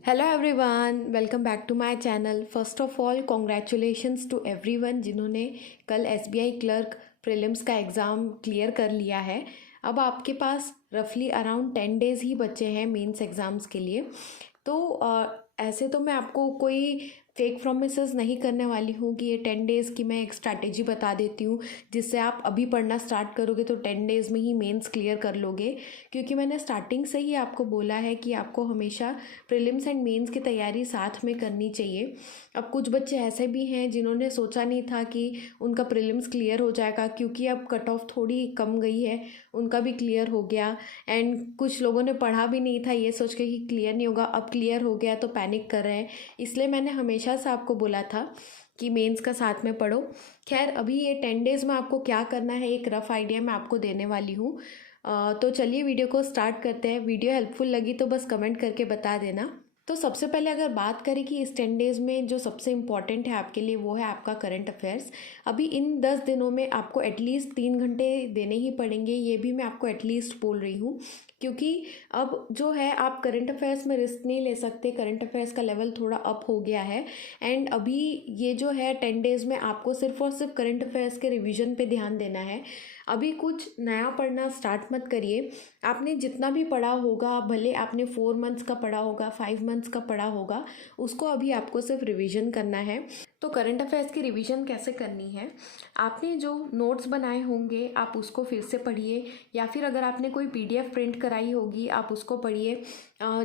Hello everyone, welcome back to my channel. First of all congratulations to everyone जिन्होंने कल SBI clerk prelims का exam clear कर लिया है। अब आपके पास रफली अराउंड 10 डेज़ ही बचे हैं मेंस एग्ज़ाम्स के लिए। तो ऐसे तो मैं आपको कोई फेक प्रोमिसेस नहीं करने वाली हूँ कि ये 10 डेज़ की मैं एक स्ट्रैटेजी बता देती हूँ जिससे आप अभी पढ़ना स्टार्ट करोगे तो 10 डेज़ में ही मेंस क्लियर कर लोगे। क्योंकि मैंने स्टार्टिंग से ही आपको बोला है कि आपको हमेशा प्रीलिम्स एंड मेंस की तैयारी साथ में करनी चाहिए। अब कुछ बच्चे ऐसे भी हैं जिन्होंने सोचा नहीं था कि उनका प्रीलिम्स क्लियर हो जाएगा, क्योंकि अब कट ऑफ थोड़ी कम गई है, उनका भी क्लियर हो गया। एंड कुछ लोगों ने पढ़ा भी नहीं था ये सोच के कि क्लियर नहीं होगा, अब क्लियर हो गया तो पैनिक कर रहे हैं। इसलिए मैंने हमेशा से आपको बोला था कि मेंस का साथ में पढ़ो। खैर, अभी ये 10 डेज़ में आपको क्या करना है एक रफ़ आइडिया मैं आपको देने वाली हूँ। तो चलिए वीडियो को स्टार्ट करते हैं। वीडियो हेल्पफुल लगी तो बस कमेंट करके बता देना। तो सबसे पहले अगर बात करें कि इस 10 डेज़ में जो सबसे इम्पॉर्टेंट है आपके लिए वो है आपका करंट अफेयर्स। अभी इन 10 दिनों में आपको एटलीस्ट 3 घंटे देने ही पड़ेंगे, ये भी मैं आपको एटलीस्ट बोल रही हूँ। क्योंकि अब जो है आप करंट अफेयर्स में रिस्क नहीं ले सकते, करंट अफेयर्स का लेवल थोड़ा अप हो गया है। एंड अभी ये जो है 10 डेज़ में आपको सिर्फ और सिर्फ करंट अफेयर्स के रिवीजन पे ध्यान देना है। अभी कुछ नया पढ़ना स्टार्ट मत करिए। आपने जितना भी पढ़ा होगा, भले आपने 4 मंथ्स का पढ़ा होगा, 5 मंथ्स का पढ़ा होगा, उसको अभी आपको सिर्फ रिवीजन करना है। तो करंट अफेयर्स की रिवीजन कैसे करनी है? आपने जो नोट्स बनाए होंगे आप उसको फिर से पढ़िए, या फिर अगर आपने कोई पीडीएफ प्रिंट कराई होगी आप उसको पढ़िए।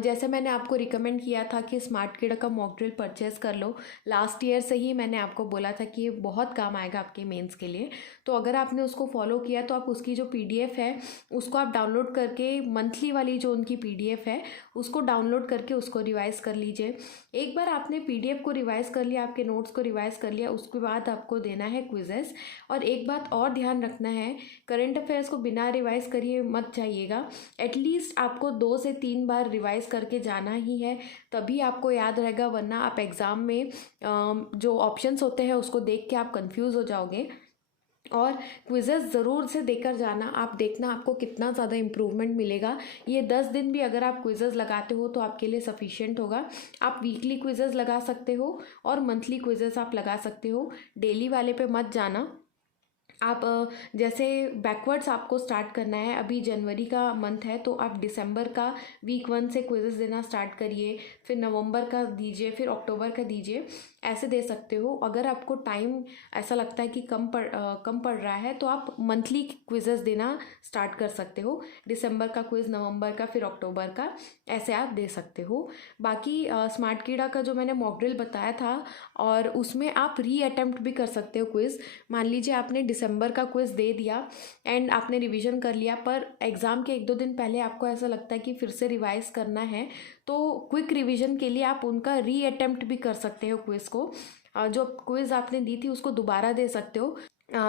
जैसे मैंने आपको रिकमेंड किया था कि स्मार्ट किड का मॉक ड्रिल परचेस कर लो, लास्ट ईयर से ही मैंने आपको बोला था कि ये बहुत काम आएगा आपके मेंस के लिए। तो अगर आपने उसको फॉलो किया तो आप उसकी जो पीडीएफ है उसको आप डाउनलोड करके, मंथली वाली जो उनकी पीडीएफ है उसको डाउनलोड करके उसको रिवाइज़ कर लीजिए। एक बार आपने पीडीएफ को रिवाइज़ कर लिया, आपके नोट्स को रिवाइज़ कर लिया, उसके बाद आपको देना है क्विजेस। और एक बात और ध्यान रखना है, करंट अफेयर्स को बिना रिवाइज़ करिए मत जाइएगा। एटलीस्ट आपको 2 से 3 बार रिवाइज़ करके जाना ही है, तभी आपको याद रहेगा, वरना आप एग्ज़ाम में जो ऑप्शंस होते हैं उसको देख के आप कंफ्यूज हो जाओगे। और क्विज़ेस ज़रूर से देकर जाना, आप देखना आपको कितना ज़्यादा इम्प्रूवमेंट मिलेगा। ये 10 दिन भी अगर आप क्विज़ेस लगाते हो तो आपके लिए सफिशिएंट होगा। आप वीकली क्विज़ेस लगा सकते हो और मंथली क्विज़ेस आप लगा सकते हो, डेली वाले पे मत जाना। आप जैसे बैकवर्ड्स आपको स्टार्ट करना है, अभी जनवरी का मंथ है तो आप दिसंबर का वीक 1 से क्विजेस देना स्टार्ट करिए, फिर नवंबर का दीजिए, फिर अक्टूबर का दीजिए, ऐसे दे सकते हो। अगर आपको टाइम ऐसा लगता है कि कम पड़ रहा है तो आप मंथली क्विजेस देना स्टार्ट कर सकते हो। दिसंबर का क्विज़, नवंबर का, फिर अक्टूबर का, ऐसे आप दे सकते हो। बाकी स्मार्ट कीड़ा का जो मैंने मॉक ड्रिल बताया था, और उसमें आप री अटेम्प्ट भी कर सकते हो क्विज़। मान लीजिए आपने दिसंबर का क्विज़ दे दिया एंड आपने रिवीजन कर लिया, पर एग्ज़ाम के 1-2 दिन पहले आपको ऐसा लगता है कि फिर से रिवाइज करना है, तो क्विक रिवीजन के लिए आप उनका री अटेम्प्ट भी कर सकते हो क्विज़ को। जो क्विज़ आपने दी थी उसको दोबारा दे सकते हो।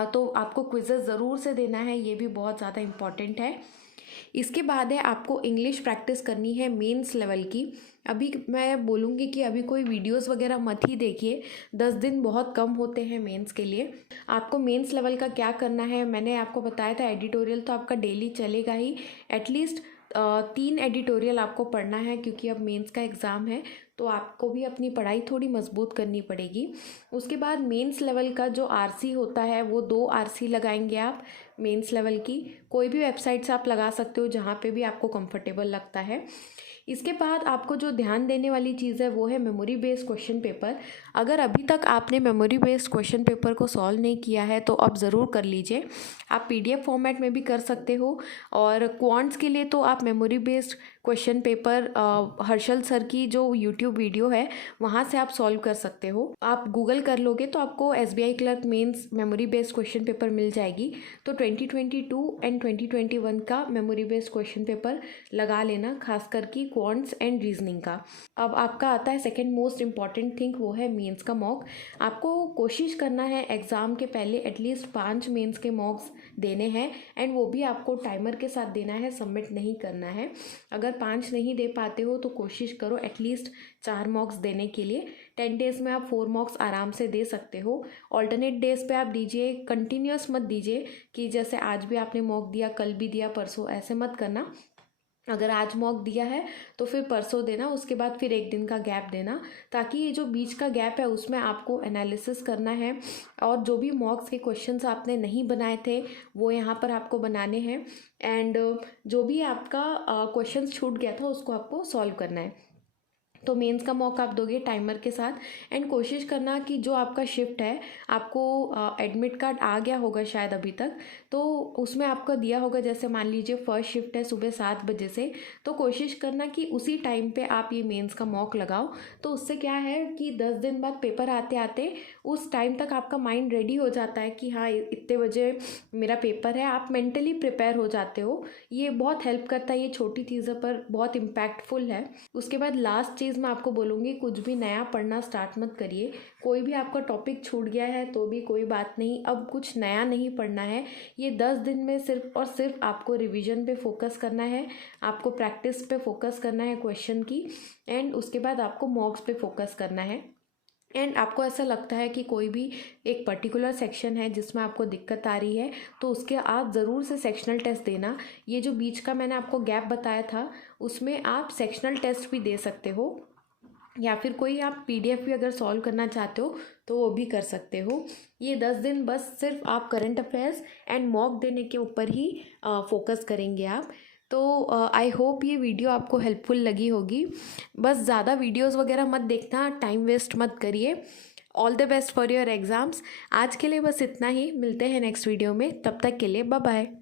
तो आपको क्विज़ेस ज़रूर से देना है, ये भी बहुत ज़्यादा इम्पॉर्टेंट है। इसके बाद है आपको इंग्लिश प्रैक्टिस करनी है मेंस लेवल की। अभी मैं बोलूँगी कि अभी कोई वीडियोस वगैरह मत ही देखिए, 10 दिन बहुत कम होते हैं मेंस के लिए। आपको मेंस लेवल का क्या करना है मैंने आपको बताया था, एडिटोरियल तो आपका डेली चलेगा ही। एटलीस्ट 3 एडिटोरियल आपको पढ़ना है, क्योंकि अब मेंस का एग्ज़ाम है तो आपको भी अपनी पढ़ाई थोड़ी मजबूत करनी पड़ेगी। उसके बाद मेंस लेवल का जो आरसी होता है वो 2 आरसी लगाएंगे आप मेंस लेवल की। कोई भी वेबसाइट से आप लगा सकते हो जहाँ पे भी आपको कंफर्टेबल लगता है। इसके बाद आपको जो ध्यान देने वाली चीज़ है वो है मेमोरी बेस्ड क्वेश्चन पेपर। अगर अभी तक आपने मेमोरी बेस्ड क्वेश्चन पेपर को सॉल्व नहीं किया है तो अब ज़रूर कर लीजिए। आप पीडीएफ फॉर्मेट में भी कर सकते हो, और क्वांट्स के लिए तो आप memory based question paper Harshal sir की जो यूट्यूब वीडियो है वहाँ से आप सॉल्व कर सकते हो। आप गूगल कर लोगे तो आपको SBI clerk mains memory based question paper मिल जाएगी। तो 2022 एंड 2021 का मेमोरी बेस्ड क्वेश्चन पेपर लगा लेना, खासकर की क्वांट्स एंड रीजनिंग का। अब आपका आता है सेकेंड मोस्ट इम्पॉर्टेंट थिंग, वो है मेंस का मॉक। आपको कोशिश करना है एग्ज़ाम के पहले एटलीस्ट 5 मेंस के मॉक्स देने हैं, एंड वो भी आपको टाइमर के साथ देना है, सबमिट नहीं करना है। अगर 5 नहीं दे पाते हो तो कोशिश करो एटलीस्ट 4 मॉक्स देने के लिए। 10 डेज़ में आप 4 मॉक्स आराम से दे सकते हो। ऑल्टरनेट डेज पे आप दीजिए, कंटिन्यूस मत दीजिए कि जैसे आज भी आपने मॉक दिया, कल भी दिया, परसों, ऐसे मत करना। अगर आज मॉक दिया है तो फिर परसों देना, उसके बाद फिर एक दिन का गैप देना, ताकि ये जो बीच का गैप है उसमें आपको एनालिसिस करना है और जो भी मॉक्स के क्वेश्चंस आपने नहीं बनाए थे वो यहाँ पर आपको बनाने हैं। एंड जो भी आपका क्वेश्चंस छूट गया था उसको आपको सॉल्व करना है। तो मेंस का मॉक आप दोगे टाइमर के साथ। एंड कोशिश करना कि जो आपका शिफ्ट है, आपको एडमिट कार्ड आ गया होगा शायद अभी तक, तो उसमें आपका दिया होगा, जैसे मान लीजिए फर्स्ट शिफ्ट है सुबह 7 बजे से, तो कोशिश करना कि उसी टाइम पे आप ये मेंस का मॉक लगाओ। तो उससे क्या है कि 10 दिन बाद पेपर आते आते उस टाइम तक आपका माइंड रेडी हो जाता है कि हाँ इतने बजे मेरा पेपर है, आप मेंटली प्रिपेयर हो जाते हो। ये बहुत हेल्प करता है, ये छोटी चीज़ों पर बहुत इम्पैक्टफुल है। उसके बाद लास्ट चीज़ मैं आपको बोलूँगी, कुछ भी नया पढ़ना स्टार्ट मत करिए। कोई भी आपका टॉपिक छूट गया है तो भी कोई बात नहीं, अब कुछ नया नहीं पढ़ना है। ये 10 दिन में सिर्फ और सिर्फ आपको रिवीजन पे फोकस करना है, आपको प्रैक्टिस पे फोकस करना है क्वेश्चन की, एंड उसके बाद आपको मॉक्स पे फोकस करना है। एंड आपको ऐसा लगता है कि कोई भी एक पर्टिकुलर सेक्शन है जिसमें आपको दिक्कत आ रही है, तो उसके आप ज़रूर से सेक्शनल टेस्ट देना। ये जो बीच का मैंने आपको गैप बताया था उसमें आप सेक्शनल टेस्ट भी दे सकते हो, या फिर कोई आप पीडीएफ भी अगर सॉल्व करना चाहते हो तो वो भी कर सकते हो। ये 10 दिन बस सिर्फ आप करंट अफेयर्स एंड मॉक देने के ऊपर ही फोकस करेंगे आप। तो आई होप ये वीडियो आपको हेल्पफुल लगी होगी। बस ज़्यादा वीडियोस वगैरह मत देखना, टाइम वेस्ट मत करिए। All the best for your exams. आज के लिए बस इतना ही, मिलते हैं नेक्स्ट वीडियो में, तब तक के लिए बाय बाय।